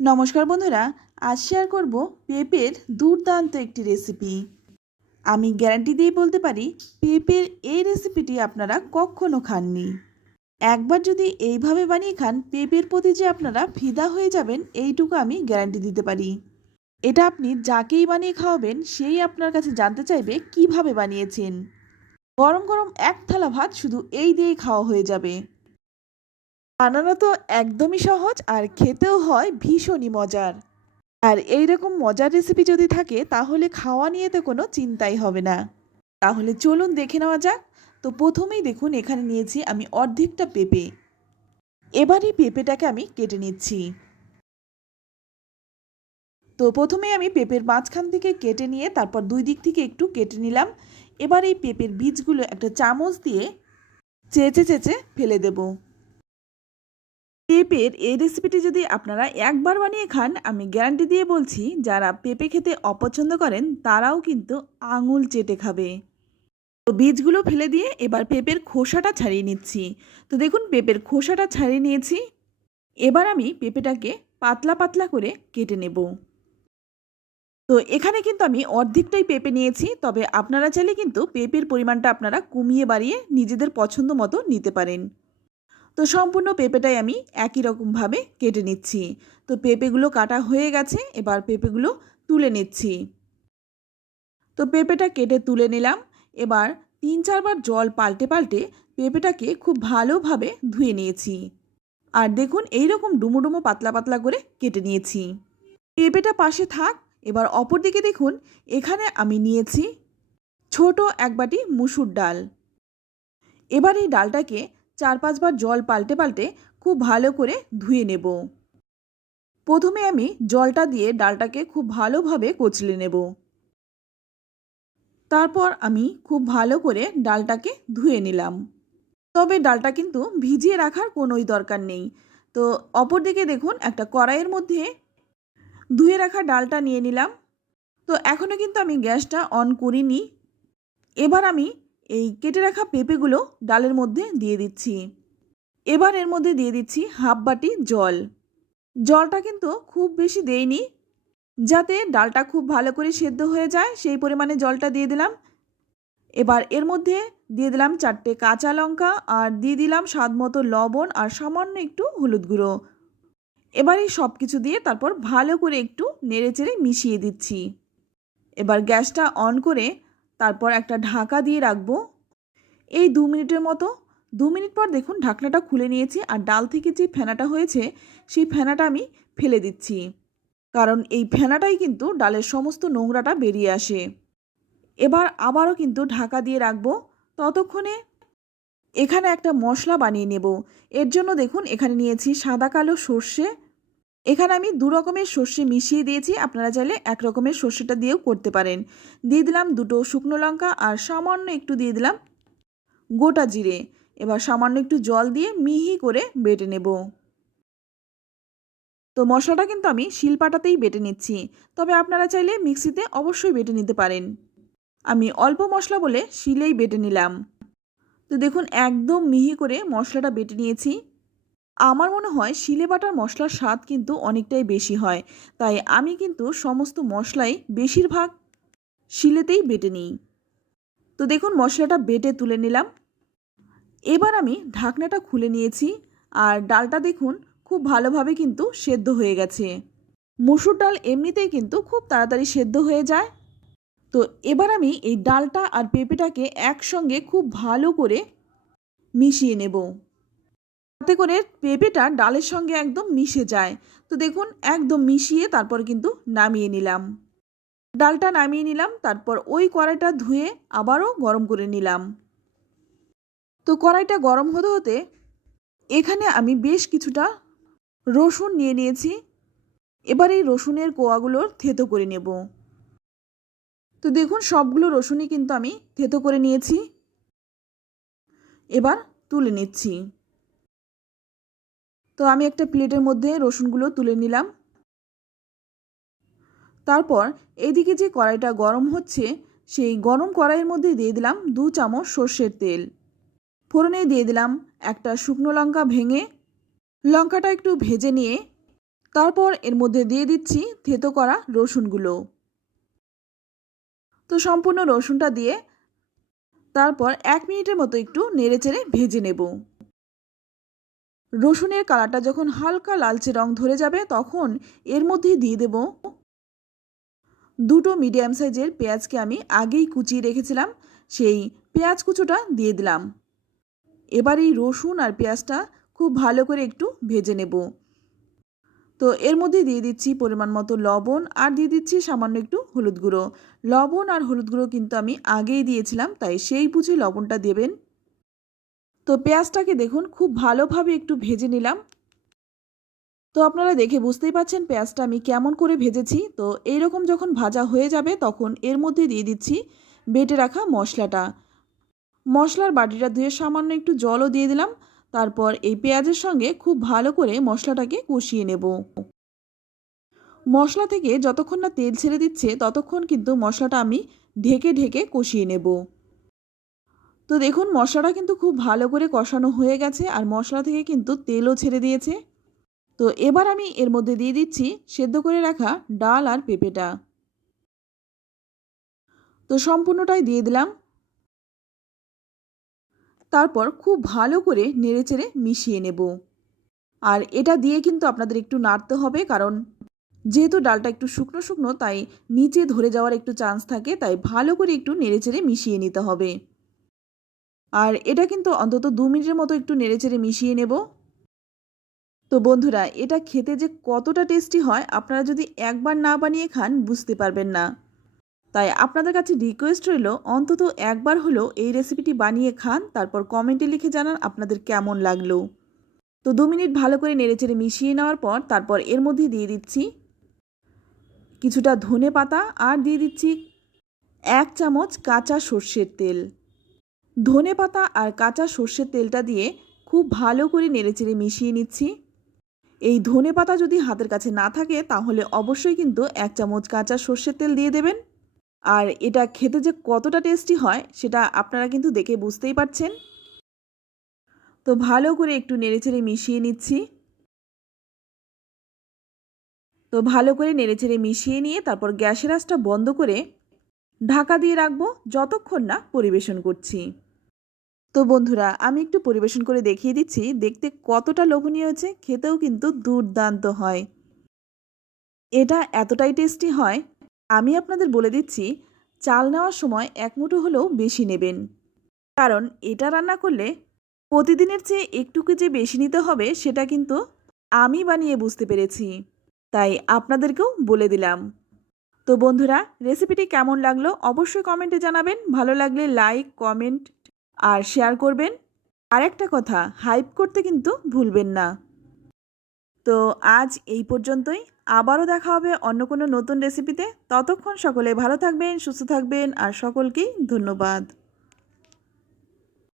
নমস্কার বন্ধুরা, আজ শেয়ার করব পেঁপের দুর্দান্ত একটি রেসিপি আমি গ্যারান্টি দিয়ে বলতে পারি, পেঁপের এই রেসিপিটি আপনারা কখনো খাননি। একবার যদি এইভাবে বানিয়ে খান, পেঁপের প্রতি যে আপনারা ফিদা হয়ে যাবেন, এইটুকু আমি গ্যারান্টি দিতে পারি। এটা আপনি যাকেই বানিয়ে খাওয়াবেন, সেই আপনার কাছে জানতে চাইবে কীভাবে বানিয়েছেন। গরম গরম এক থালা ভাত শুধু এই দিয়েই খাওয়া হয়ে যাবে। বানানো তো একদমই সহজ আর খেতেও হয় ভীষণই মজার। আর এই রকম মজার রেসিপি যদি থাকে, তাহলে খাওয়া নিয়ে তো কোনো চিন্তাই হবে না। তাহলে চলুন দেখে নেওয়া যাক। তো প্রথমেই দেখুন, এখানে নিয়েছি আমি অর্ধেকটা পেঁপে। এবারই পেঁপেটাকে আমি কেটে নিচ্ছি। তো প্রথমে আমি পেঁপের মাঝখান থেকে কেটে নিয়ে তারপর দুই দিক থেকে একটু কেটে নিলাম। এবার এই পেঁপের বীজগুলো একটা চামচ দিয়ে চেঁচে চেঁচে ফেলে দেবো। পেঁপের এই রেসিপিটি যদি আপনারা একবার বানিয়ে খান, আমি গ্যারান্টি দিয়ে বলছি, যারা পেঁপে খেতে অপছন্দ করেন, তারাও কিন্তু আঙুল চেটে খাবে। তো বীজগুলো ফেলে দিয়ে এবার পেঁপের খোসাটা ছাড়িয়ে নিচ্ছি। তো দেখুন, পেঁপের খোসাটা ছাড়িয়ে নিয়েছি। এবার আমি পেঁপেটাকে পাতলা পাতলা করে কেটে নেব। তো এখানে কিন্তু আমি অর্ধেকটাই পেঁপে নিয়েছি, তবে আপনারা চাইলে কিন্তু পেঁপের পরিমাণটা আপনারা কমিয়ে বাড়িয়ে নিজেদের পছন্দ মতো নিতে পারেন। তো সম্পূর্ণ পেঁপেটাই আমি একই রকমভাবে কেটে নিচ্ছি। তো পেঁপেগুলো কাটা হয়ে গেছে, এবার পেঁপেগুলো তুলে নিচ্ছি। তো পেঁপেটা কেটে তুলে নিলাম। এবার তিন চারবার জল পাল্টে পাল্টে পেঁপেটাকে খুব ভালোভাবে ধুয়ে নিয়েছি। আর দেখুন এই রকম ডুমো ডুমো পাতলা পাতলা করে কেটে নিয়েছি। পেঁপেটা পাশে থাক, এবার অপর দিকে দেখুন, এখানে আমি নিয়েছি ছোট এক বাটি মুসুর ডাল। এবার এই ডালটাকে চার পাঁচবার জল পাল্টে পাল্টে খুব ভালো করে ধুয়ে নেব। প্রথমে আমি জলটা দিয়ে ডালটাকে খুব ভালোভাবে কচলে নেব। তারপর আমি খুব ভালো করে ডালটাকে ধুয়ে নিলাম। তবে ডালটা কিন্তু ভিজিয়ে রাখার কোনোই দরকার নেই। তো অপরদিকে দেখুন, একটা কড়াইয়ের মধ্যে ধুয়ে রাখা ডালটা নিয়ে নিলাম। তো এখনও কিন্তু আমি গ্যাসটা অন করিনি। এবার আমি এই কেটে রাখা পেঁপেগুলো ডালের মধ্যে দিয়ে দিচ্ছি। এবার এর মধ্যে দিয়ে দিচ্ছি হাফ বাটি জল। জলটা কিন্তু খুব বেশি দেইনি। যাতে ডালটা খুব ভালো করে সেদ্ধ হয়ে যায়, সেই পরিমাণে জলটা দিয়ে দিলাম। এবার এর মধ্যে দিয়ে দিলাম চারটে কাঁচা লঙ্কা আর দিয়ে দিলাম স্বাদ মতো লবণ আর সামান্য একটু হলুদ গুঁড়ো। এবার এই সব কিছু দিয়ে তারপর ভালো করে একটু নেড়ে চেড়ে মিশিয়ে দিচ্ছি। এবার গ্যাসটা অন করে তারপর একটা ঢাকা দিয়ে রাখব। এই দু মিনিটের মতো। দু মিনিট পর দেখুন ঢাকনাটা খুলে নিয়েছি আর ডাল থেকে যে ফেনাটা হয়েছে, সেই ফেনাটা আমি ফেলে দিচ্ছি। কারণ এই ফেনাটাই কিন্তু ডালের সমস্ত নোংরাটা বেরিয়ে আসে। এবার আবারও কিন্তু ঢাকা দিয়ে রাখব। ততক্ষণে এখানে একটা মশলা বানিয়ে নেব। এর জন্য দেখুন এখানে নিয়েছি সাদা কালো সর্ষে এখানে আমি দু রকমের সর্ষে মিশিয়ে দিয়েছি। আপনারা চাইলে এক রকমের সর্ষেটা দিয়েও করতে পারেন। দিয়ে দিলাম দুটো শুকনো লঙ্কা আর সামান্য একটু দিয়ে দিলাম গোটা জিরে। এবার সামান্য একটু জল দিয়ে মিহি করে বেটে নেব। তো মশলাটা কিন্তু আমি শিলপাটাতেই বেটে নিচ্ছি। তবে আপনারা চাইলে মিক্সিতে অবশ্যই বেটে নিতে পারেন। আমি অল্প মশলা বলে শিলেই বেটে নিলাম। তো দেখুন, একদম মিহি করে মশলাটা বেটে নিয়েছি। আমার মনে হয় শিলে বাটার মশলার স্বাদ কিন্তু অনেকটাই বেশি হয়। তাই আমি কিন্তু সমস্ত মশলাই বেশিরভাগ শিলেতেই বেটে নিই। তো দেখুন, মশলাটা বেটে তুলে নিলাম। এবার আমি ঢাকনাটা খুলে নিয়েছি আর ডালটা দেখুন, খুব ভালোভাবে কিন্তু সেদ্ধ হয়ে গেছে। মসুর ডাল এমনিতেই কিন্তু খুব তাড়াতাড়ি সেদ্ধ হয়ে যায়। তো এবার আমি এই ডালটা আর পেঁপেটাকে একসঙ্গে খুব ভালো করে মিশিয়ে নেব। তাতে করে পেঁপেটা ডালের সঙ্গে একদম মিশে যায়। তো দেখুন, একদম মিশিয়ে তারপর কিন্তু নামিয়ে নিলাম। ডালটা নামিয়ে নিলাম, তারপর ওই কড়াইটা ধুয়ে আবারও গরম করে নিলাম। তো কড়াইটা গরম হতে হতে এখানে আমি বেশ কিছুটা রসুন নিয়ে নিয়েছি। এবার এই রসুনের কোয়াগুলোর থেতো করে নেব। তো দেখুন, সবগুলো রসুনই কিন্তু আমি থেতো করে নিয়েছি। এবার তুলে নিচ্ছি। তো আমি একটা প্লেটের মধ্যে রসুনগুলো তুলে নিলাম। তারপর এদিকে যে কড়াইটা গরম হচ্ছে, সেই গরম কড়াইয়ের মধ্যে দিয়ে দিলাম দু চামচ সর্ষের তেল। ফোড়নে দিয়ে দিলাম একটা শুকনো লঙ্কা ভেঙে লঙ্কাটা একটু ভেজে নিয়ে, তারপর এর মধ্যে দিয়ে দিচ্ছি থেতো করা রসুনগুলো। তো সম্পূর্ণ রসুনটা দিয়ে তারপর এক মিনিটের মতো একটু নেড়েচেড়ে ভেজে নেব। রসুনের কালারটা যখন হালকা লালচে রং ধরে যাবে, তখন এর মধ্যে দিয়ে দেব দুটো মিডিয়াম সাইজের পেঁয়াজকে আমি আগেই কুচিয়ে রেখেছিলাম, সেই পেঁয়াজ কুচোটা দিয়ে দিলাম। এবার এই রসুন আর পেঁয়াজটা খুব ভালো করে একটু ভেজে নেব। তো এর মধ্যে দিয়ে দিচ্ছি পরিমাণ মতো লবণ, আর দিয়ে দিচ্ছি সামান্য একটু হলুদ গুঁড়ো। লবণ আর হলুদ গুঁড়ো কিন্তু আমি আগেই দিয়েছিলাম, তাই সেই বুঝে লবণটা দেবেন। তো পেঁয়াজটাকে দেখুন, খুব ভালোভাবে একটু ভেজে নিলাম। তো আপনারা দেখে বুঝতেই পাচ্ছেন পেঁয়াজটা আমি কেমন করে ভেজেছি। তো এইরকম যখন ভাজা হয়ে যাবে তখন এর মধ্যে দিয়ে দিচ্ছি বেটে রাখা মশলাটা। মশলার বাটিটা ধুয়ে সামান্য একটু জলও দিয়ে দিলাম। তারপর এই পেঁয়াজের সঙ্গে খুব ভালো করে মশলাটাকে কষিয়ে নেব। মশলা থেকে যতক্ষণ না তেল ছেড়ে দিচ্ছে, ততক্ষণ কিন্তু মশলাটা আমি ঢেকে ঢেকে কষিয়ে নেব। তো দেখুন, মশলাটা কিন্তু খুব ভালো করে কষানো হয়ে গেছে আর মশলা থেকে কিন্তু তেলও ছেড়ে দিয়েছে। তো এবার আমি এর মধ্যে দিয়ে দিচ্ছি সেদ্ধ করে রাখা ডাল আর পেঁপেটা। তো সম্পূর্ণটাই দিয়ে দিলাম। তারপর খুব ভালো করে নেড়েচেড়ে মিশিয়ে নেব। আর এটা দিয়ে কিন্তু আপনাদের একটু নাড়তে হবে কারণ যেহেতু ডালটা একটু শুকনো শুকনো, তাই নিচে ধরে যাওয়ার একটু চান্স থাকে, তাই ভালো করে একটু নেড়েচেড়ে মিশিয়ে নিতে হবে। আর এটা কিন্তু অন্তত দু মিনিটের মতো একটু নেড়েচেড়ে মিশিয়ে নেব। তো বন্ধুরা, এটা খেতে যে কতটা টেস্টি হয়, আপনারা যদি একবার না বানিয়ে খান, বুঝতে পারবেন না। তাই আপনাদের কাছে রিকোয়েস্ট রইল, অন্তত একবার হলেও এই রেসিপিটি বানিয়ে খান, তারপর কমেন্টে লিখে জানান আপনাদের কেমন লাগল। তো দু মিনিট ভালো করে নেড়েচেড়ে মিশিয়ে নেওয়ার পর, তারপর এর মধ্যে দিয়ে দিচ্ছি কিছুটা ধনে পাতা আর দিয়ে দিচ্ছি এক চামচ কাঁচা সর্ষের তেল। ধনে পাতা আর কাঁচা সর্ষের তেলটা দিয়ে খুব ভালো করে নেড়েচেড়ে মিশিয়ে নিচ্ছি। এই ধনে পাতা যদি হাতের কাছে না থাকে, তাহলে অবশ্যই কিন্তু এক চামচ কাঁচা সর্ষের তেল দিয়ে দেবেন। আর এটা খেতে যে কতটা টেস্টি হয়, সেটা আপনারা কিন্তু দেখে বুঝতেই পারছেন। তো ভালো করে একটু নেড়েচেড়ে মিশিয়ে নিচ্ছি। তো ভালো করে নেড়েচেড়ে মিশিয়ে নিয়ে তারপর গ্যাসের আঁচটা বন্ধ করে ঢাকা দিয়ে রাখব, যতক্ষণ না পরিবেশন করছি। তো বন্ধুরা, আমি একটু পরিবেশন করে দেখিয়ে দিচ্ছি দেখতে কতটা লোভনীয় হয়েছে, খেতেও কিন্তু দুর্দান্ত হয়। এটা এতটাই টেস্টি হয়, আমি আপনাদের বলে দিচ্ছি, চাল নেওয়ার সময় এক মুঠো হলেও বেশি নেবেন। কারণ এটা রান্না করলে প্রতিদিনের চেয়ে একটুকু যে বেশি নিতে হবে, সেটা কিন্তু আমি বানিয়ে বুঝতে পেরেছি। তাই আপনাদেরকেও বলে দিলাম। তো বন্ধুরা, রেসিপিটি কেমন লাগল অবশ্যই কমেন্টে জানাবেন, ভালো লাগলে লাইক, কমেন্ট আর শেয়ার করবেন। আর একটা কথা হাইপ করতে কিন্তু ভুলবেন না। তো আজ এই পর্যন্তই। আবারও দেখা হবে অন্য কোনো নতুন রেসিপিতে ততক্ষণ সকলে ভালো থাকবেন, সুস্থ থাকবেন, আর সকলকেই ধন্যবাদ।